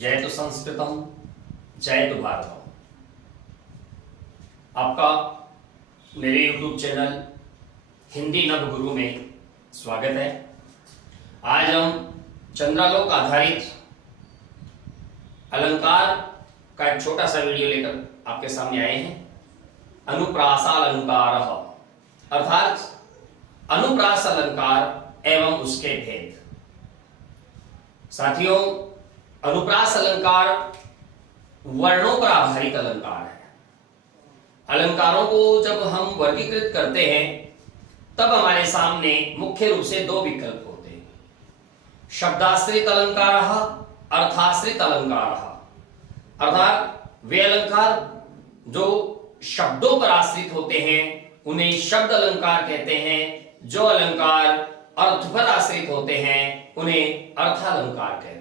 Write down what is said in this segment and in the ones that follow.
जयतु संस्कृतम जयतु भारतम। आपका मेरे YouTube चैनल हिंदी नव गुरु में स्वागत है। आज हम चंद्रालोक आधारित अलंकार का एक छोटा सा वीडियो लेकर आपके सामने आए हैं। अनुप्रासालंकार अर्थात अनुप्रास अलंकार एवं उसके भेद। साथियों, अनुप्रास अलंकार वर्णों पर आधारित अलंकार है। अलंकारों को जब हम वर्गीकृत करते हैं तब हमारे सामने मुख्य रूप से दो विकल्प होते हैं, शब्दाश्रित अलंकार, अर्थाश्रित अलंकार। अर्थात वे अलंकार जो शब्दों पर आश्रित होते हैं उन्हें शब्द अलंकार कहते हैं, जो अलंकार अर्थ पर आश्रित होते हैं उन्हें अर्थालंकार कहते हैं।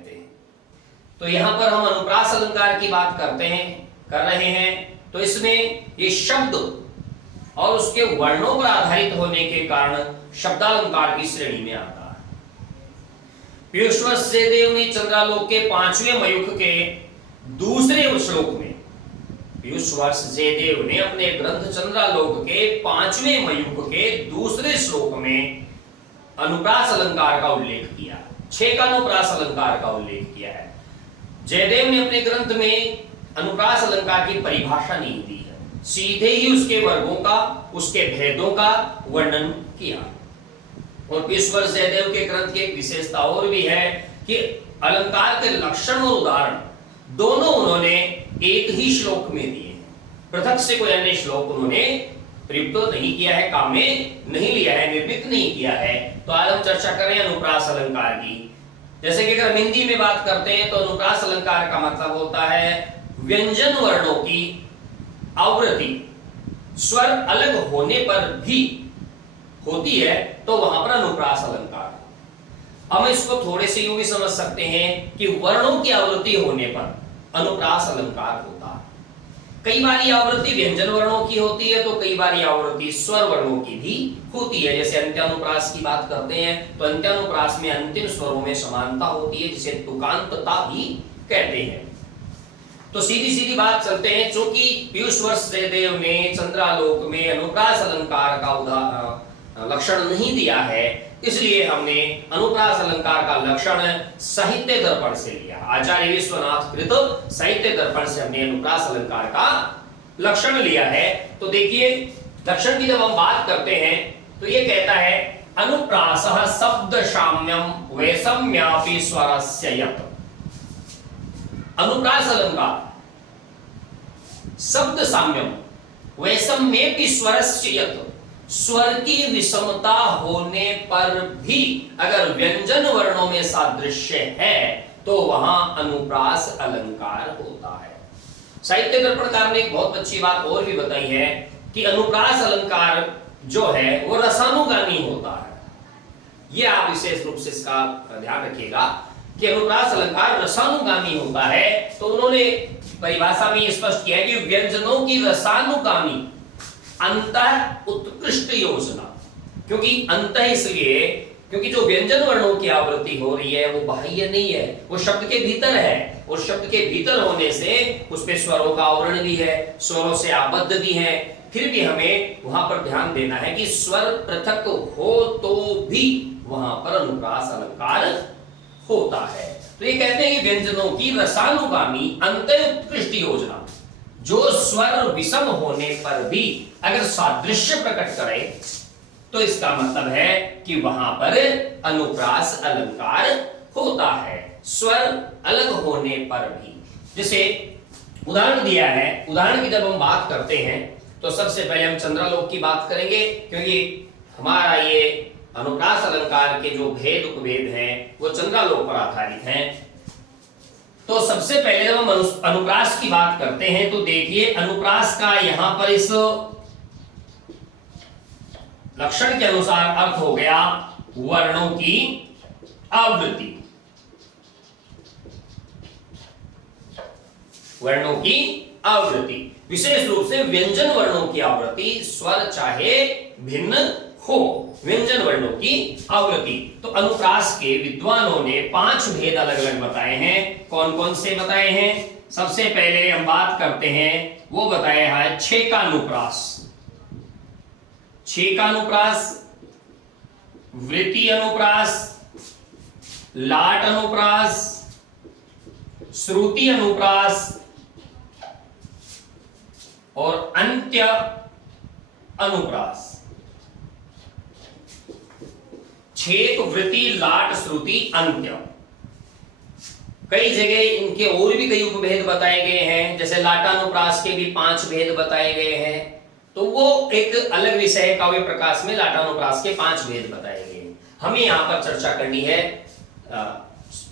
तो यहां पर हम अनुप्रास अलंकार की बात कर रहे हैं। तो इसमें ये शब्द और उसके वर्णों पर आधारित होने के कारण शब्दालंकार की श्रेणी में आता है। पीयूष देव ने चंद्रालोक के 5वें मयूख के दूसरे श्लोक में, पीयूष देव ने अपने ग्रंथ चंद्रालोक के 5वें मयूख के दूसरे श्लोक में अनुप्रास अलंकार का उल्लेख किया, 6 का अनुप्रास अलंकार का उल्लेख किया है। जयदेव ने अपने ग्रंथ में अनुप्रास अलंकार की परिभाषा नहीं दी है, सीधे ही उसके वर्गों का, उसके भेदों का वर्णन किया। और पीयूष जयदेव के ग्रंथ की एक विशेषता और भी है कि अलंकार के लक्षण और उदाहरण दोनों उन्होंने एक ही श्लोक में दिए हैं। पृथक से कोई अन्य श्लोक उन्होंने प्रयुक्त नहीं किया है, काम में नहीं लिया है, निर्मित नहीं किया है। तो आज हम चर्चा करें अनुप्रास अलंकार की। जैसे कि अगर हिंदी में बात करते हैं तो अनुप्रास अलंकार का मतलब होता है व्यंजन वर्णों की आवृत्ति स्वर अलग होने पर भी होती है तो वहां पर अनुप्रास अलंकार। हम इसको थोड़े से यूं भी समझ सकते हैं कि वर्णों की आवृत्ति होने पर अनुप्रास अलंकार होता है। कई बार ये आवृत्ति व्यंजन वर्णों की होती है तो कई बार ये आवृत्ति स्वर वर्णों की भी होती है। जैसे अंत्यानुप्रास की बात करते हैं तो अंत्यानुप्रास में अंतिम स्वरों में समानता होती है, जिसे तुकांतता भी कहते हैं। तो सीधी सीधी बात चलते हैं, चूंकि पीयूष देव ने चंद्रालोक में अनुप्रास अलंकार का लक्षण नहीं दिया है, इसलिए हमने अनुप्रास अलंकार का लक्षण साहित्य दर्पण से लिया। आचार्य विश्वनाथ कृत साहित्य दर्पण से हमने अनुप्रास अलंकार का लक्षण लिया है। तो देखिए, लक्षण की जब हम बात करते हैं तो ये कहता है अनुप्रासः शब्द साम्यम वैषम्यापि स्वरस्य यत्। अनुप्रास अलंकार शब्द साम्यम वैषम्येपि स्वरस्य यत्, स्वर की विषमता होने पर भी अगर व्यंजन वर्णों में सादृश्य है तो वहां अनुप्रास अलंकार होता है। साहित्य दर्पणकार ने एक बहुत अच्छी बात और भी बताई है कि अनुप्रास अलंकार जो है वो रसानुगामी होता है। ये आप विशेष रूप से इसका ध्यान रखिएगा कि अनुप्रास अलंकार रसानुगामी होता है। तो उन्होंने परिभाषा में स्पष्ट किया कि व्यंजनों की रसानुगामी अंतः उत्कृष्ट योजना। क्योंकि अंतः इसलिए क्योंकि जो व्यंजन वर्णों की आवृत्ति हो रही है वो बाह्य नहीं है, वो शब्द के भीतर है। और शब्द के भीतर होने से उस पे स्वरों का आवरण भी है, स्वरों से आबद्ध भी है। फिर भी हमें वहां पर ध्यान देना है कि स्वर पृथक हो तो भी वहां पर अनुप्रास अलंकार होता है। तो ये कहते हैं कि व्यंजनों की रसानुगामी अंतः उत्कृष्ट योजना, जो स्वर विषम होने पर भी अगर सादृश्य प्रकट करे तो इसका मतलब है कि वहां पर अनुप्रास अलंकार होता है, स्वर अलग होने पर भी। जैसे उदाहरण दिया है, उदाहरण की जब हम बात करते हैं तो सबसे पहले हम चंद्रालोक की बात करेंगे, क्योंकि हमारा ये अनुप्रास अलंकार के जो भेद उपभेद हैं वो चंद्रालोक पर आधारित हैं। तो सबसे पहले जब हम अनुप्रास की बात करते हैं तो देखिए, अनुप्रास का यहां पर इस लक्षण के अनुसार अर्थ हो गया वर्णों की आवृत्ति। वर्णों की आवृत्ति विशेष रूप से व्यंजन वर्णों की आवृत्ति, स्वर चाहे भिन्न हो, व्यंजन वर्णों की आवृत्ति। तो अनुप्रास के विद्वानों ने 5 भेद अलग अलग बताए हैं। कौन कौन से बताए हैं? सबसे पहले हम बात करते हैं, वो बताया है छेकानुप्रास। छेकानुप्रास, वृत्ति अनुप्रास, लाट अनुप्रास, श्रुति अनुप्रास और अंत्य अनुप्रास। छेक, वृत्ति, लाट, श्रुति, अंत्य। कई जगह इनके और भी कई उपभेद बताए गए हैं, जैसे लाटानुप्रास के भी 5 भेद बताए गए हैं। तो वो एक अलग विषय है, काव्य प्रकाश में लाटानुप्रास के 5 भेद बताए गए हैं। हमें यहां पर चर्चा करनी है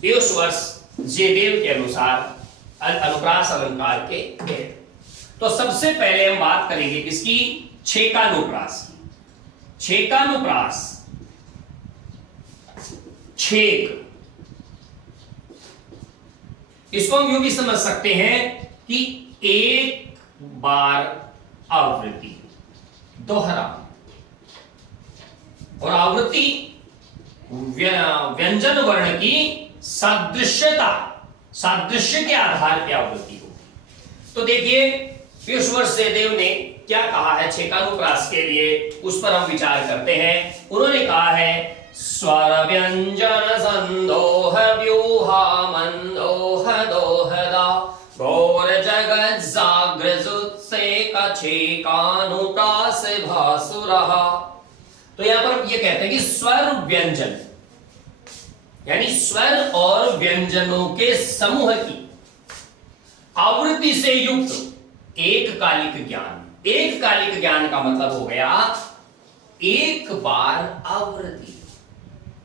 पियूष वर्ष जयदेव के अनुसार अनुप्रास अलंकार के भेद। तो सबसे पहले हम बात करेंगे किसकी? छेकानुप्रास की। छेकानुप्रास, छेक, इसको हम यूं भी समझ सकते हैं कि एक बार आवृत्ति, दोहरा। और आवृत्ति व्यंजन वर्ण की सादृश्यता, सादृश्य के आधार पर आवृत्ति होगी। तो देखिए पियूष वर्ष जयदेव ने क्या कहा है छेकानुप्रास के लिए, उस पर हम विचार करते हैं। उन्होंने कहा है स्वर व्यंजन संदोह व्यूहा मंदोह दोहदा गौर जगत जाग्रजुत्से छेकानुप्रास भासुरहा। तो यहां पर ये कहते हैं कि स्वर व्यंजन यानी स्वर और व्यंजनों के समूह की आवृत्ति से युक्त एक कालिक ज्ञान। एक कालिक ज्ञान का मतलब हो गया एक बार आवृत्ति।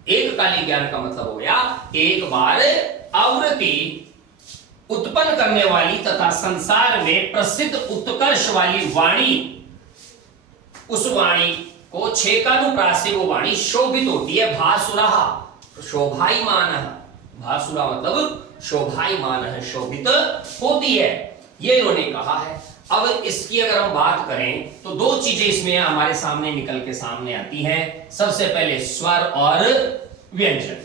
एक कालिक ज्ञान का मतलब हो गया एक बार आवृत्ति उत्पन्न करने वाली तथा संसार में प्रसिद्ध उत्कर्ष वाली वाणी, उस वाणी को छेकानुप्रास से वो वाणी शोभित होती है। भासुरहा, शोभायमान। भासुरा मतलब शोभायमान है, शोभित होती है, ये इन्होंने कहा है। अब इसकी अगर हम बात करें तो 2 चीजें इसमें हमारे सामने निकल के सामने आती हैं। सबसे पहले स्वर और व्यंजन।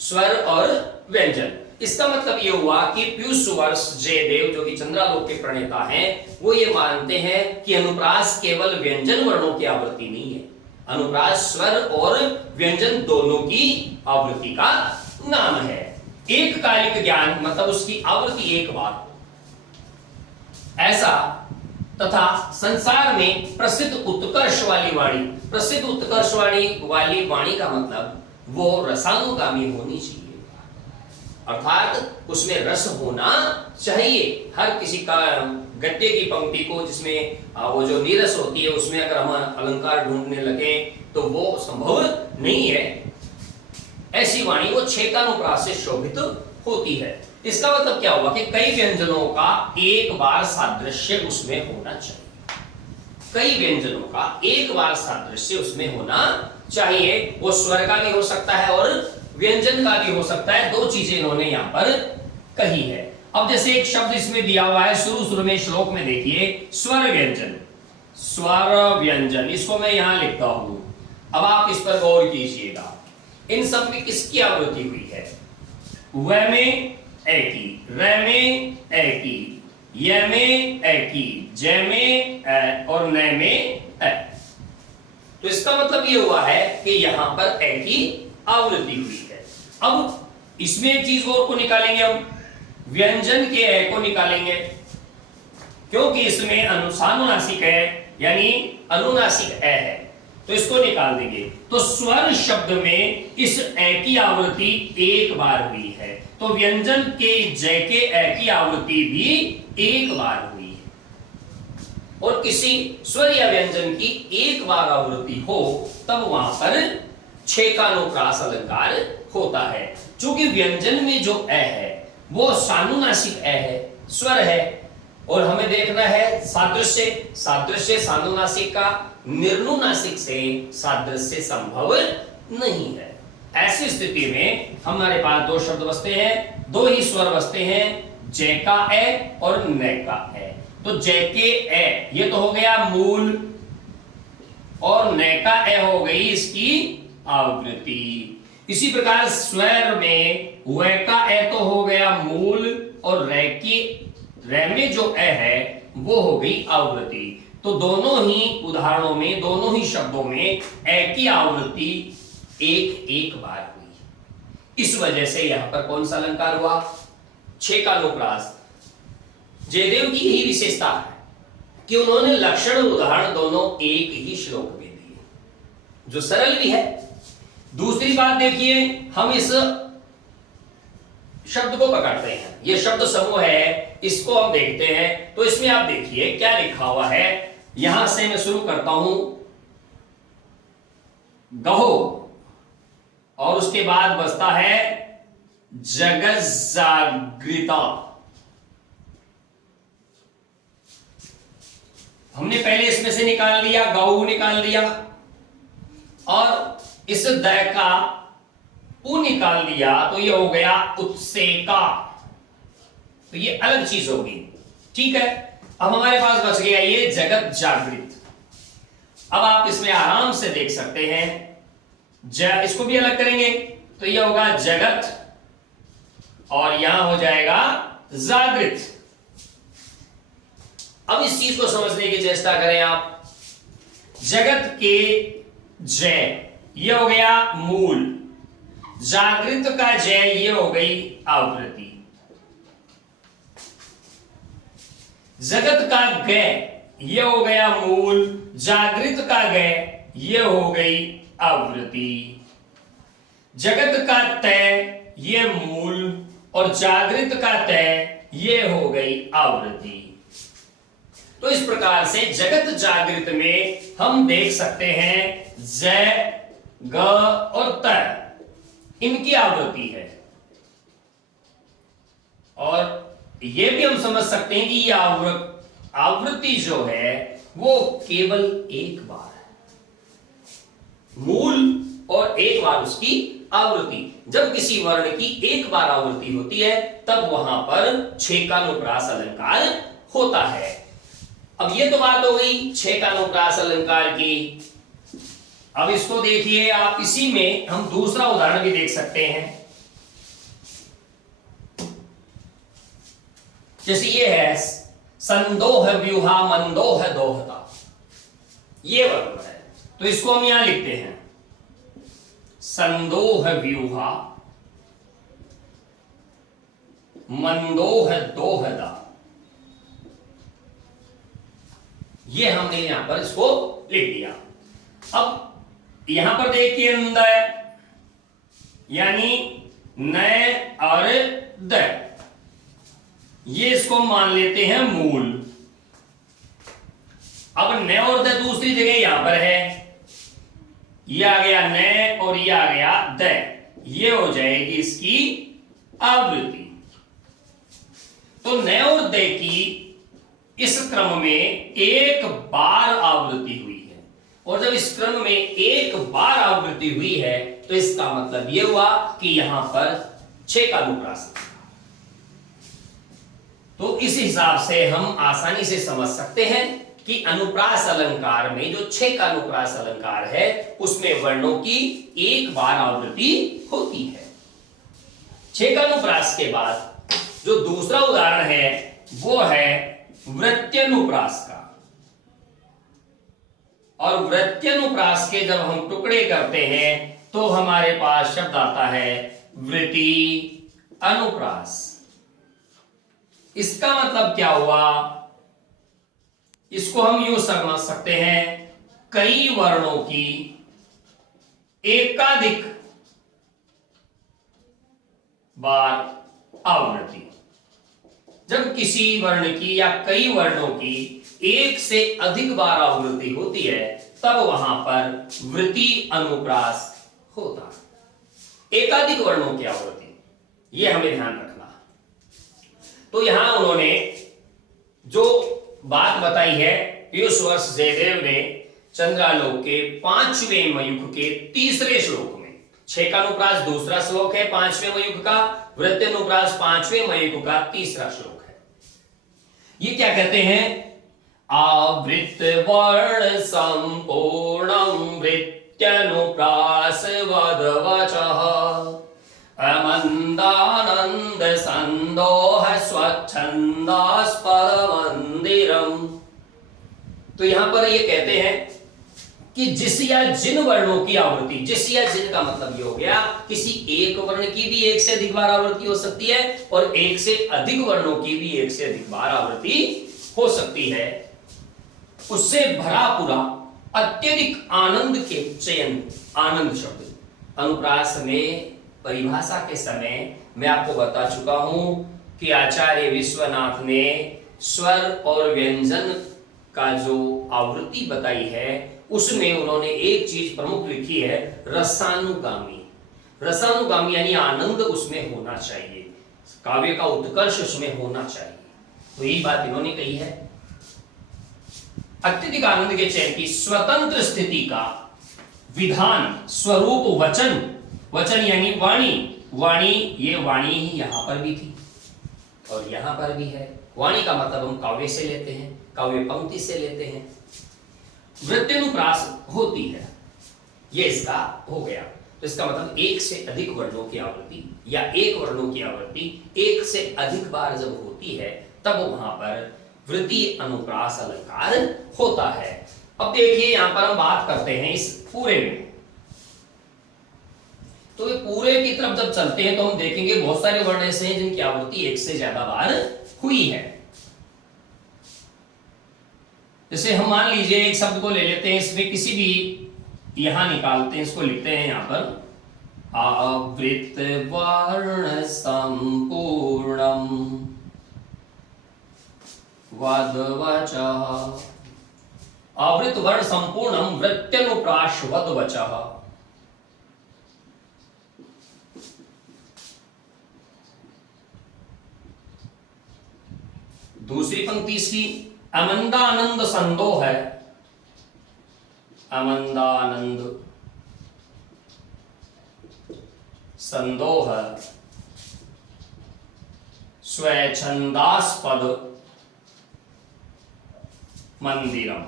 स्वर और व्यंजन, इसका मतलब यह हुआ कि पियूष वर्ष जयदेव जो कि चंद्रालोक के प्रणेता हैं, वो ये मानते हैं कि अनुप्रास केवल व्यंजन वर्णों की आवृत्ति नहीं है। अनुप्रास स्वर और व्यंजन दोनों की आवृत्ति का नाम है। एक कालिक ज्ञान मतलब उसकी आवृत्ति एक बार ऐसा, तथा संसार में प्रसिद्ध उत्कर्ष वाली वाणी। प्रसिद्ध उत्कर्ष वाली वाणी का मतलब वो रसानुगामी होनी चाहिए, अर्थात उसमें रस होना चाहिए। हर किसी का गद्य की पंक्ति को जिसमें वो जो नीरस होती है उसमें अगर हम अलंकार ढूंढने लगे तो वो संभव नहीं है। ऐसी वाणी वो छेकानुप्रास से शोभित होती है। इसका मतलब क्या हुआ कि कई व्यंजनों का एक बार सादृश्य उसमें होना चाहिए। कई व्यंजनों का एक बार सादृश्य उसमें होना चाहिए। वो स्वर का भी हो सकता है और व्यंजन का भी हो सकता है। 2 चीजें इन्होंने यहां पर कही है। अब जैसे एक शब्द इसमें दिया हुआ है शुरू में श्लोक में, देखिए स्वर व्यंजन। स्वर व्यंजन, इसको मैं यहां लिखता हूं। अब आप इस पर गौर कीजिएगा, इन सब में किसकी आवृत्ति हुई है? व में ए की, र में ए की, य में ए की, ज में ए और न में ए। तो इसका मतलब ये हुआ है कि यहां पर ए की आवृत्ति हुई है। अब इसमें एक चीज और को निकालेंगे हम, व्यंजन के ए को निकालेंगे, क्योंकि इसमें अनुसानुनासिक है यानी अनुनासिक ए है, तो इसको निकाल देंगे। तो स्वर शब्द में इस ए की आवृत्ति एक बार हुई है, तो व्यंजन के जय के ए की आवृत्ति भी एक बार हुई है। और किसी स्वर या व्यंजन की एक बार आवृत्ति हो तब वहां पर छेकानुप्रास अलंकार होता है। क्योंकि व्यंजन में जो ए है वो सानुनासिक ए है, स्वर है, और हमें देखना है सादृश्य। सादृश्य सानुनासिक का निर्नुनासिक से सादृश्य संभव नहीं है। ऐसी स्थिति में हमारे पास 2 शब्द बचते हैं, 2 ही स्वर बचते हैं, जय का ए और न का ए। तो जय के ए ये तो हो गया मूल, और न का ए हो गई इसकी आवृत्ति। इसी प्रकार स्वर में व का ए तो हो गया मूल और रे में जो ए है वो हो गई आवृत्ति। तो दोनों ही उदाहरणों में, दोनों ही शब्दों में ए की आवृत्ति एक एक बार हुई। इस वजह से यहां पर कौन सा अलंकार हुआ? छे का अनुप्रास। जयदेव की यही विशेषता है कि उन्होंने लक्षण उदाहरण दोनों एक ही श्लोक में दिए, जो सरल भी है। दूसरी बात देखिए, हम इस शब्द को पकड़ते हैं, ये शब्द समूह है, इसको हम देखते हैं। तो इसमें आप देखिए क्या लिखा हुआ है। यहां से मैं शुरू करता हूं, गहो, और उसके बाद बसता है जगत जागृता। हमने पहले इसमें से निकाल लिया, गौ निकाल दिया, और इस द का उ निकाल दिया, तो ये हो गया उत्सेका। तो ये अलग चीज होगी, ठीक है। अब हमारे पास बच गया ये जगत जागृत। अब आप इसमें आराम से देख सकते हैं, इसको भी अलग करेंगे तो ये होगा जगत, और यहां हो जाएगा जागृत। अब इस चीज को समझने की चेष्टा करें आप। जगत के जय ये हो गया मूल, जागृत का जय ये हो गई आवृत्ति, जगत का गय ये हो गया मूल, जागृत का गय ये हो गई आवृत्ति, जगत का तय ये मूल और जागृत का तय ये हो गई आवृत्ति। तो इस प्रकार से जगत जागृत में हम देख सकते हैं ज, ग और त, इनकी आवृत्ति है। और यह भी हम समझ सकते हैं कि यह आवृत्ति जो है वो केवल एक बार है, मूल और एक बार उसकी आवृत्ति। जब किसी वर्ण की एक बार आवृत्ति होती है तब वहां पर छे का अनुप्रास अलंकार होता है। अब ये तो बात हो गई छे का अनुप्रास अलंकार की। अब इसको देखिए आप, इसी में हम दूसरा उदाहरण भी देख सकते हैं। जैसे ये है संदोह व्यूहा मंदोह दोहता, ये वर्ण है, तो इसको हम यहां लिखते हैं संदोह व्यूहा मंदोह दोहदा। ये हमने यहां पर इसको लिख दिया। अब यहां पर देखिए न, यानी न और द, ये इसको मान लेते हैं मूल। अब न और द दूसरी जगह यहां पर है, ये आ गया न और ये आ गया द, ये हो जाएगी इसकी आवृत्ति। तो न और द की इस क्रम में एक बार आवृत्ति हुई है, और जब इस क्रम में एक बार आवृत्ति हुई है तो इसका मतलब यह हुआ कि यहां पर छे का अनुप्रास। तो इस हिसाब से हम आसानी से समझ सकते हैं कि अनुप्रास अलंकार में जो छे का अनुप्रास अलंकार है उसमें वर्णों की एक बार आवृत्ति होती है। छे का अनुप्रास के बाद जो दूसरा उदाहरण है वो है वृत्यनुप्रास का। और वृत्यनुप्रास के जब हम टुकड़े करते हैं तो हमारे पास शब्द आता है वृत्ति अनुप्रास। इसका मतलब क्या हुआ? इसको हम यूं समझ सकते हैं, कई वर्णों की एकाधिक बार आवृत्ति। जब किसी वर्ण की या कई वर्णों की एक से अधिक बार आवृत्ति होती है तब वहां पर वृत्ति अनुप्रास होता है। एकाधिक वर्णों की आवृत्ति, यह हमें ध्यान रखना। तो यहां उन्होंने जो बात बताई है, पीयूष वर्ष जयदेव ने चंद्रालोक के 5वें मयूख के तीसरे श्लोक में, छे का अनुप्रास दूसरा श्लोक है 5वें मयूख का, वृत्यनुप्रास 5वें मयूख का तीसरा श्लोक है। ये क्या कहते हैं? आवृत वर्ण संपूर्णम वृत्त्यनुप्रासम वृत्यनुप्रास वदवचः अमन्दानन्द संदोह स्वच्छन्दास्पद मंदिरम। तो यहां पर ये कहते हैं कि जिस या जिन वर्णों की आवृत्ति, जिस या जिन का मतलब ये हो गया किसी एक वर्ण की भी एक से अधिक बार आवृत्ति हो सकती है और एक से अधिक वर्णों की भी एक से अधिक बार आवृत्ति हो सकती है, उससे भरा पूरा अत्यधिक आनंद के चयन, आनंद शब्द अनुप्रास में परिभाषा के समय मैं आपको बता चुका हूं कि आचार्य विश्वनाथ ने स्वर और व्यंजन का जो आवृत्ति बताई है उसमें उन्होंने एक चीज प्रमुख लिखी है, रसानुगामी। रसानुगामी यानी आनंद उसमें होना चाहिए, काव्य का उत्कर्ष उसमें होना चाहिए। तो यही बात इन्होंने कही है। अत्यधिक आनंद के चयन की स्वतंत्र स्थिति का विधान स्वरूप वचन, वचन यानी वाणी, वाणी ये वाणी ही यहां पर भी थी और यहां पर भी है। वाणी का मतलब हम काव्य से लेते हैं, काव्य पंक्ति से लेते हैं। वृत्त्यनुप्रास होती है, ये इसका हो गया। तो इसका मतलब एक से अधिक वर्णों की आवृत्ति या एक वर्णों की आवृत्ति एक से अधिक बार जब होती है तब वहां पर वृत्ति अनुप्रास अलंकार होता है। अब देखिए यहां पर हम बात करते हैं इस पूरे में। तो ये पूरे की तरफ जब चलते हैं तो हम देखेंगे बहुत सारे वर्ण ऐसे हैं जिनकी आवृत्ति एक से ज्यादा बार हुई है। जैसे हम मान लीजिए एक शब्द को ले लेते हैं, इसमें किसी भी यहां निकालते हैं, इसको लिखते हैं यहां पर आवृत वर्ण संपूर्णम वदवचः। आवृत वर्ण संपूर्णम वृत्त्यनुप्रास वदवचः। दूसरी पंक्ति इसकी अमंदानंद संदोह है, अमंदानंद संदोह स्वच्छंदास्पद मंदिरम।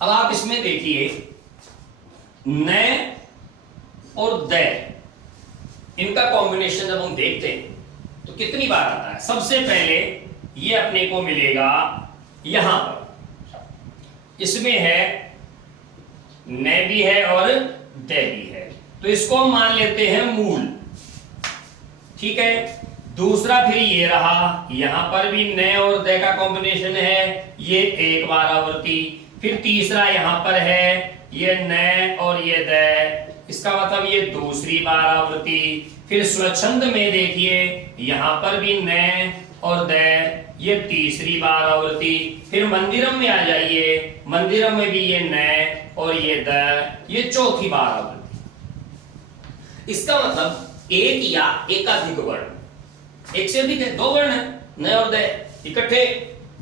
अब आप इसमें देखिए न और द, इनका कॉम्बिनेशन जब हम देखते हैं तो कितनी बार आता है। सबसे पहले ये अपने को मिलेगा यहां पर, इसमें है न भी है और द भी है, तो इसको हम मान लेते हैं मूल, ठीक है। दूसरा फिर ये रहा, यहां पर भी न और द का कॉम्बिनेशन है, ये एक बार आवृत्ति। फिर तीसरा यहां पर है, ये न और ये द, इसका मतलब ये दूसरी बार आवृत्ति। फिर स्वच्छंद में देखिए यहां पर भी न और द, ये तीसरी बार आवृत्ति। फिर मंदिरम में आ जाइए, मंदिरम में भी ये न और ये द, ये चौथी बार आवृत्ति। इसका मतलब एक या एकाधिक वर्ण, एक से अधिक है, दो वर्ण है न और द इकट्ठे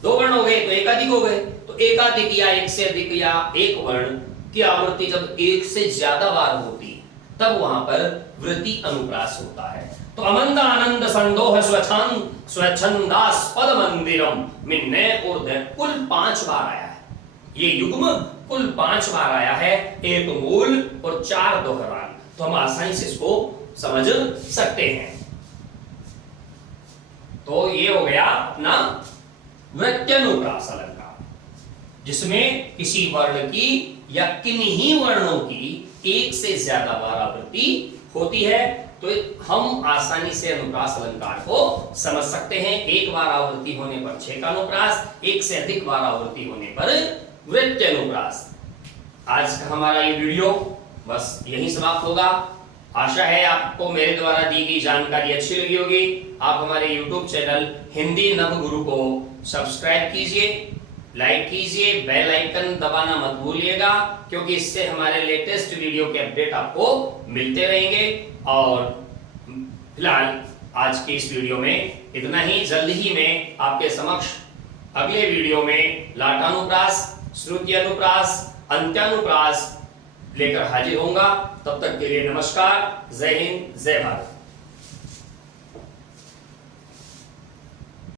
दो वर्ण हो गए तो एकाधिक हो गए। तो एकाधिक या एक से अधिक या एक वर्ण की आवृत्ति जब एक से ज्यादा बार होती तब वहां पर वृत्ति अनुप्रास होता है। तो अमंद आनंद संदोह स्वच्छंदास्पद मंदिरम में न और द कुल 5 बार आया है। ये युग्म कुल 5 बार आया है, एक मूल और 4 दोहरान। तो हम आसानी से इसको समझ सकते हैं। तो ये हो गया अपना वृत्त्यनुप्रास अलंकार, जिसमें किसी वर्ण की या किन्हीं वर्णों की एक से ज्यादा बार आवृत्ति होती है। तो हम आसानी से अनुप्रास अलंकार को समझ सकते हैं। एक बार आवृत्ति होने पर 6 का अनुप्रास, एक से अधिक बार आवृत्ति होने पर वृत्त्यनुप्रास। आज का हमारा ये वीडियो बस यहीं समाप्त होगा। आशा है आपको मेरे द्वारा दी गई जानकारी अच्छी लगी होगी। आप हमारे YouTube चैनल हिंदी नव गुरु को सब्सक्राइब कीजिए, लाइक कीजिए, बेल आइकन दबाना मत भूलिएगा, क्योंकि इससे हमारे लेटेस्ट वीडियो के अपडेट आपको मिलते रहेंगे। और फिलहाल आज की इस वीडियो में इतना ही। जल्द ही मैं आपके समक्ष अगले वीडियो में लाटानुप्रास, श्रुति अनुप्रास, अंत्यानुप्रास लेकर हाजिर होऊंगा। तब तक के लिए नमस्कार, जय हिंद, जय भारत।